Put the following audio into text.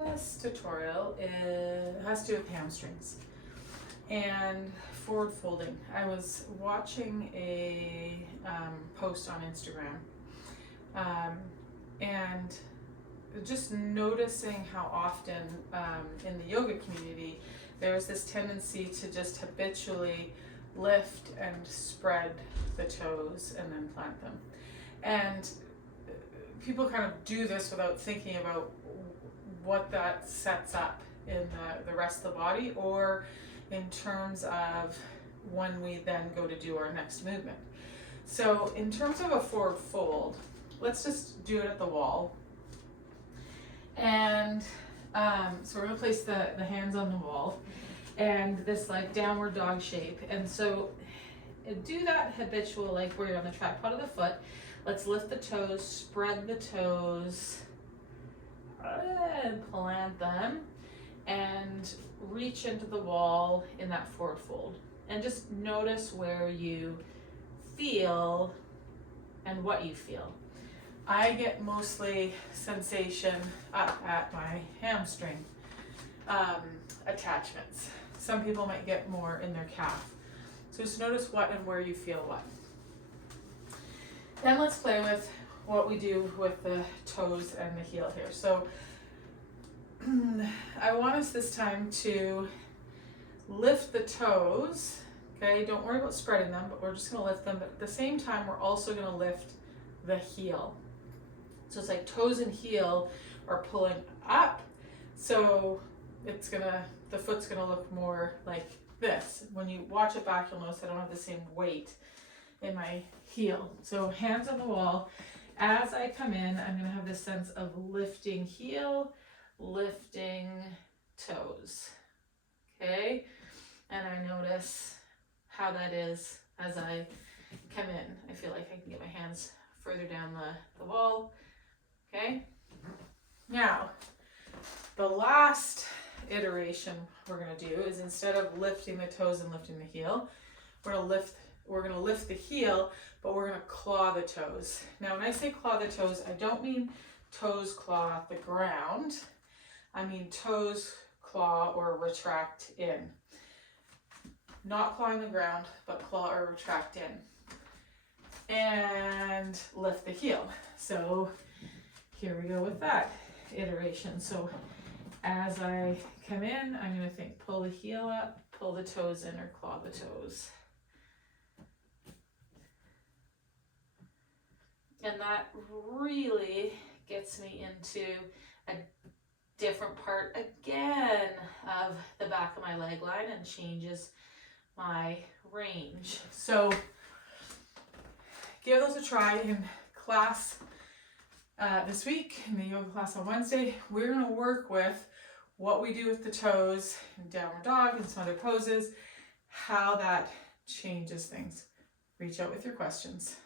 This tutorial has to do with hamstrings and forward folding. I was watching a post on Instagram and just noticing how often in the yoga community there's this tendency to just habitually lift and spread the toes and then plant them. And people kind of do this without thinking about what that sets up in the rest of the body, or in terms of when we then go to do our next movement. So in terms of a forward fold, let's just do it at the wall. And so we're going to place the hands on the wall and this like downward dog shape. And so do that habitual, like where you're on the tripod of the foot. Let's lift the toes, spread the toes, and plant them, and reach into the wall in that forward fold. And just notice where you feel and what you feel. I get mostly sensation up at my hamstring attachments. Some people might get more in their calf. So just notice what and where you feel what. Then let's play with what we do with the toes and the heel here. So I want us this time to lift the toes, okay? Don't worry about spreading them, but we're just gonna lift them. But at the same time, we're also gonna lift the heel. So it's like toes and heel are pulling up. So it's the foot's gonna look more like this. When you watch it back, you'll notice I don't have the same weight in my heel. So hands on the wall. As I come in, I'm gonna have this sense of lifting heel, lifting toes, okay? And I notice how that is as I come in. I feel like I can get my hands further down the wall, okay? Now, the last iteration we're gonna do is, instead of lifting the toes and lifting the heel, we're gonna lift the heel, but we're gonna claw the toes. Now, when I say claw the toes, I don't mean toes claw the ground. I mean toes claw or retract in. Not clawing the ground, but claw or retract in. And lift the heel. So here we go with that iteration. So as I come in, I'm gonna think pull the heel up, pull the toes in, or claw the toes. And that really gets me into a different part again of the back of my leg line and changes my range. So give those a try in class this week, in the yoga class on Wednesday. We're going to work with what we do with the toes in downward dog and some other poses, how that changes things. Reach out with your questions.